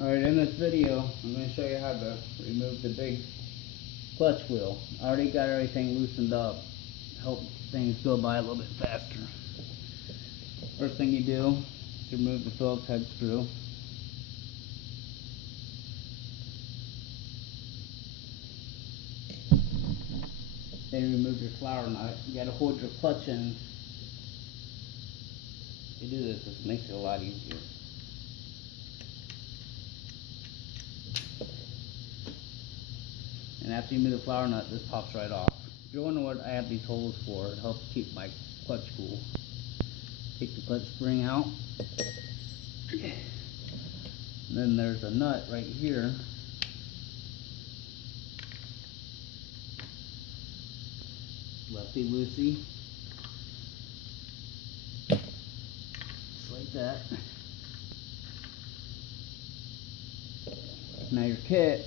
Alright, in this video, I'm going to show you how to remove the big clutch wheel. I already got everything loosened up. Help things go by a little bit faster. First thing you do is remove the Phillips head screw. Then remove your flower nut. You got to hold your clutch in. If you do this, it makes it a lot easier. And after you move the flower nut, this pops right off. If you're wondering what I have these holes for, it helps keep my clutch cool. Take the clutch spring out. And then there's a nut right here. Lefty loosey. Just like that. Now your kit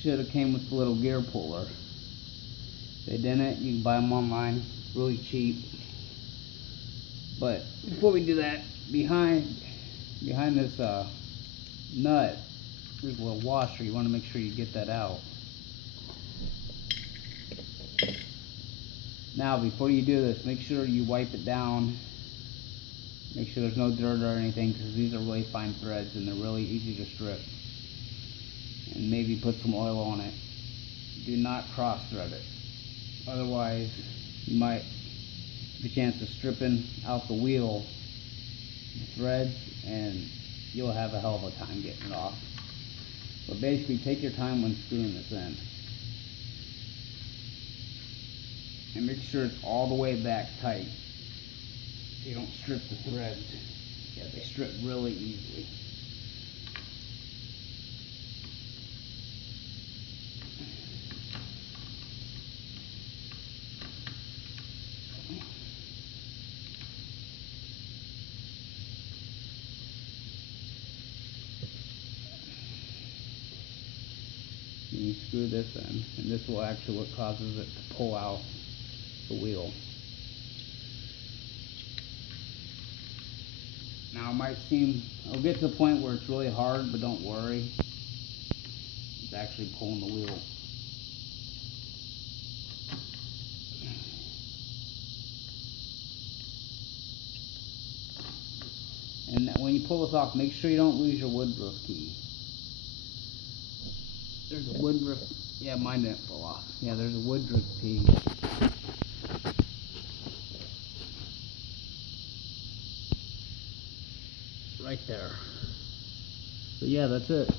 should have came with a little gear puller. If they didn't, you can buy them online, really cheap. But before we do that, behind this nut, there's a little washer. You want to make sure you get that out. Now, before you do this, make sure you wipe it down. Make sure there's no dirt or anything, because these are really fine threads and they're really easy to strip. And maybe put some oil on it. Do not cross thread it. Otherwise, you might have a chance of stripping out the wheel, the threads, and you'll have a hell of a time getting it off. But basically, take your time when screwing this in. And make sure it's all the way back tight, so you don't strip the threads. Yeah, they strip really easily. And you screw this in, and this will actually what causes it to pull out the wheel. Now it might seem, it'll get to the point where it's really hard, but don't worry. It's actually pulling the wheel. And when you pull this off, make sure you don't lose your woodruff key. There's a woodruff, yeah, mine didn't fall off. Yeah, there's a woodruff key. Right there. So yeah, that's it.